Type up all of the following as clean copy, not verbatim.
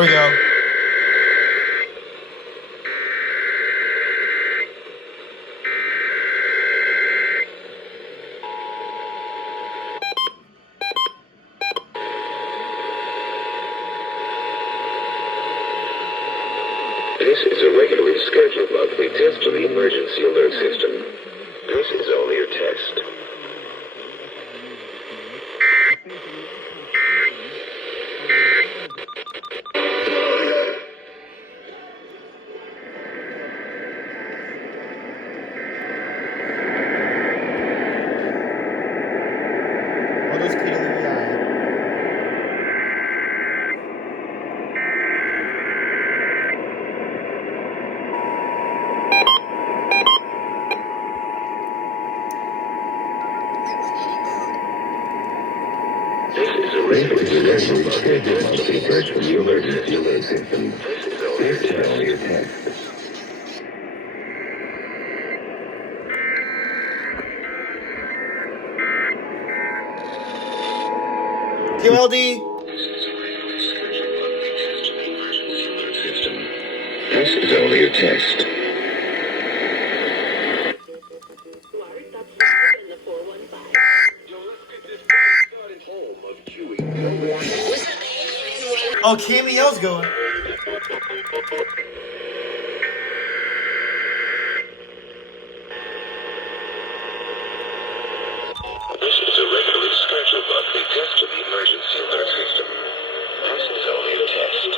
Here we go. This is a regularly scheduled monthly test of the emergency alert system. This is only a test. This is a regularly scheduled monthly test of the emergency alert system. This is only a test. QLD. This is only a test. Oh, Cameo's going. This is a regularly scheduled monthly test of the emergency alert system. This is only a test.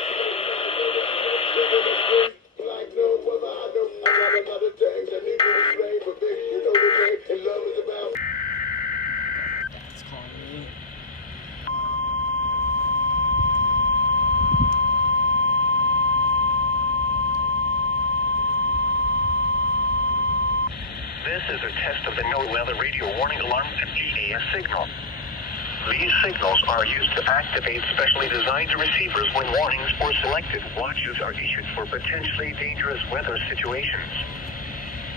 It's calling me. This is a test of the no-weather radio warning alarm and EAS signal. These signals are used to activate specially designed receivers when warnings or selected watches are issued for potentially dangerous weather situations.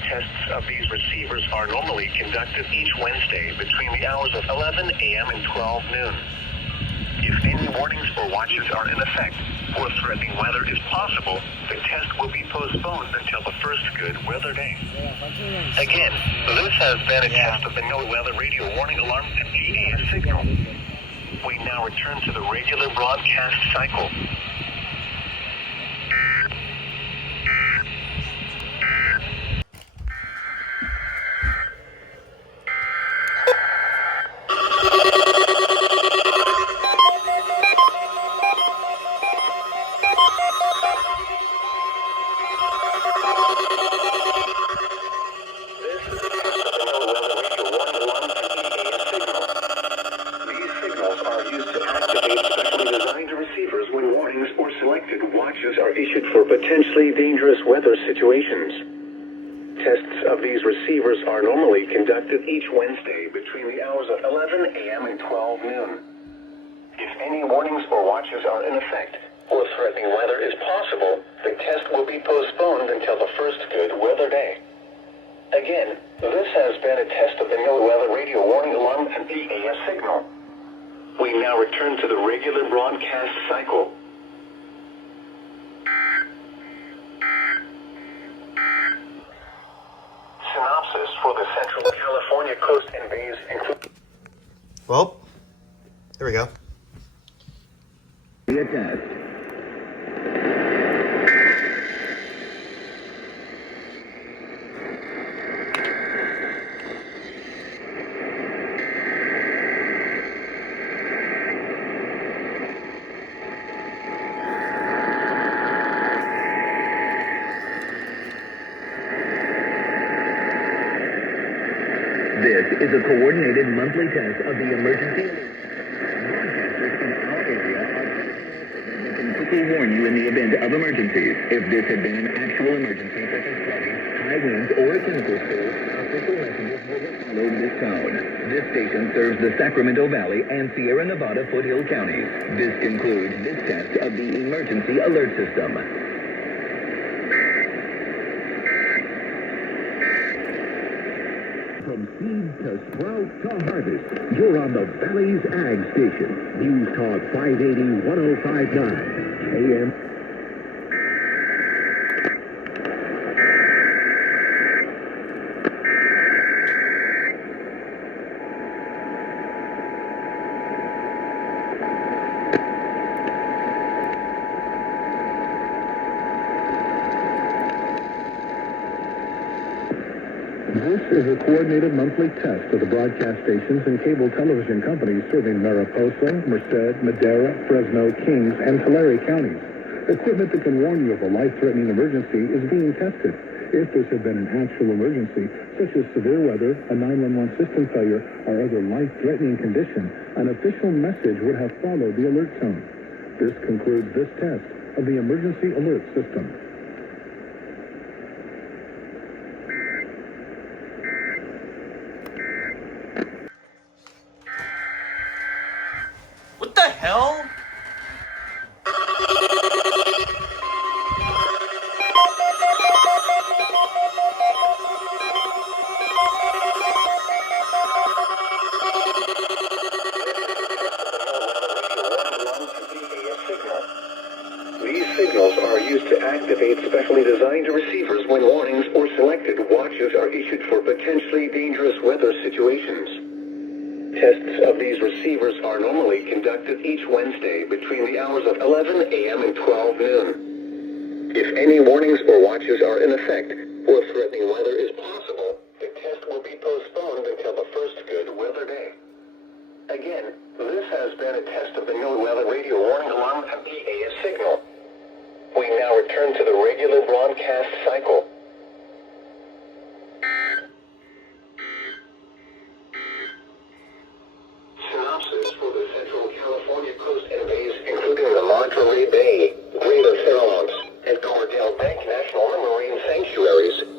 Tests of these receivers are normally conducted each Wednesday between the hours of 11 a.m. and 12 noon. If any warnings or watches are in effect or threatening weather is possible, the test will be postponed until the first good weather day. Again, this has been a test of the no-weather radio warning alarm and EAS signal. We now return to the regular broadcast cycle. Are issued for potentially dangerous weather situations. Tests of these receivers are normally conducted each Wednesday between the hours of 11 a.m. and 12 noon. If any warnings or watches are in effect or threatening weather is possible, the test will be postponed until the first good weather day. Again, this has been a test of the no-weather radio warning alarm and EAS signal. We now return to the regular broadcast cycle. Synopsis for the Central California coast and bays include... Well, here we go. The test. This is a coordinated monthly test of the emergency alert. Broadcasters in our area can quickly warn you in the event of emergencies. If this had been an actual emergency, such as flooding, high winds, or a chemical spill, official messages will have followed this tone. This station serves the Sacramento Valley and Sierra Nevada foothill counties. This concludes this test of the emergency alert system. From seed to sprout to harvest, you're on the Valley's Ag Station. News Talk 580 1059. a.m. This is a coordinated monthly test of the broadcast stations and cable television companies serving Mariposa, Merced, Madera, Fresno, Kings, and Tulare counties. Equipment that can warn you of a life-threatening emergency is being tested. If this had been an actual emergency, such as severe weather, a 911 system failure, or other life-threatening condition, an official message would have followed the alert tone. This concludes this test of the emergency alert system. What the hell? These signals are used to activate specially designed receivers when warnings or selected watches are issued for potentially dangerous weather situations. Tests of these receivers are normally conducted each Wednesday between the hours of 11 a.m. and 12 noon. If any warnings or watches are in effect or threatening weather is possible, the test will be postponed until the first good weather day. Again, this has been a test of the No Weather Radio Warning Alarm and EAS signal. We now return to the regular broadcast cycle. Synopsis for the Central California coast and bays, including the Monterey Bay.